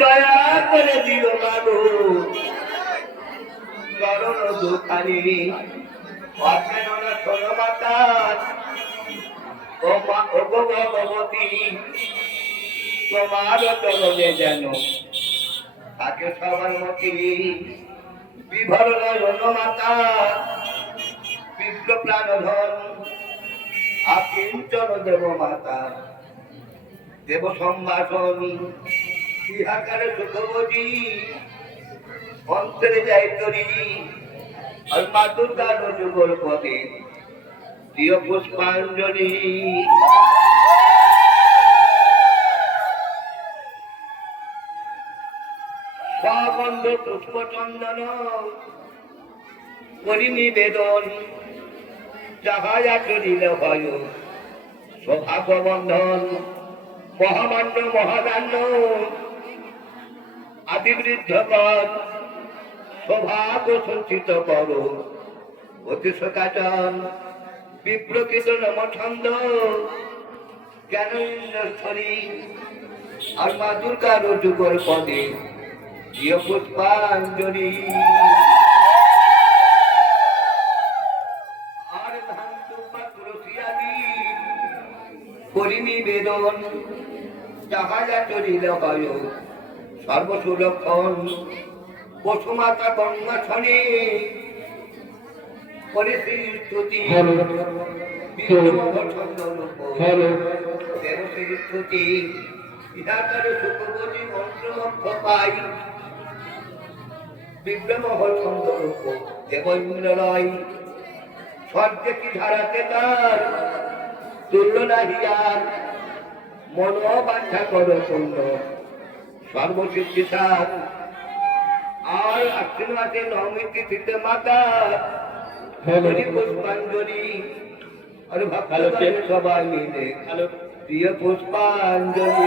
দয়া করে দিও মাগো চরণ দুখানি অজ্ঞাননা শোনো মাতা ও মা ও গো ভগবতী তোমার চরণে যেন থাকে সবার মতি বিভর নয়ন মাতা বিপ্র প্রাণধন আকিঞ্চন দেব মাতা দেব সম্ভাষণ ইহাকারে সুখবতী অন্তরে যাই তরি আর মা দুর্গা যুগল পদে প্রিয় পুষ্পাঞ্জলি স্বগন্ধ পুষ্পচন্দন করি নিবেদন যাহা আচরিল হয় সৌভাগ্যবন্ধন মহামান্য মহাদান্য আদিবৃদ্ধ পদ সৌভাগ্য সঞ্চিত কর অতি সকাচন বিপ্রকৃত নম ছন্দ জ্ঞান ইন্দ্রস্থলী আর মা দুর্গার যুগল পদে প্রিয় পুষ্পাঞ্জলি আর ধান দুর্বা তুলসিয়াদি করি নিবেদন যাহা চরিল হয় সর্বসুলক্ষণ পশুমাতা গঙ্গাছনে করে স্তুতি স্তুতি ইহাকারে সুখবতী মন্ত্রমুগ্ধ পাই বিব্রমহল ছন্দরূপ দেবইন্দ্রলয় স্বর্গে কি ধারাতে তার তুল্য নাহি আর মনোবাঞ্ছা কর পূর্ণ সর্বসিদ্ধিসার আর আশ্বিন মাসে নবমী তিথিতে মাতা হরি পুষ্পাঞ্জলি আর ভক্তগণ সবাই মিলে প্রিয় পুষ্পাঞ্জলি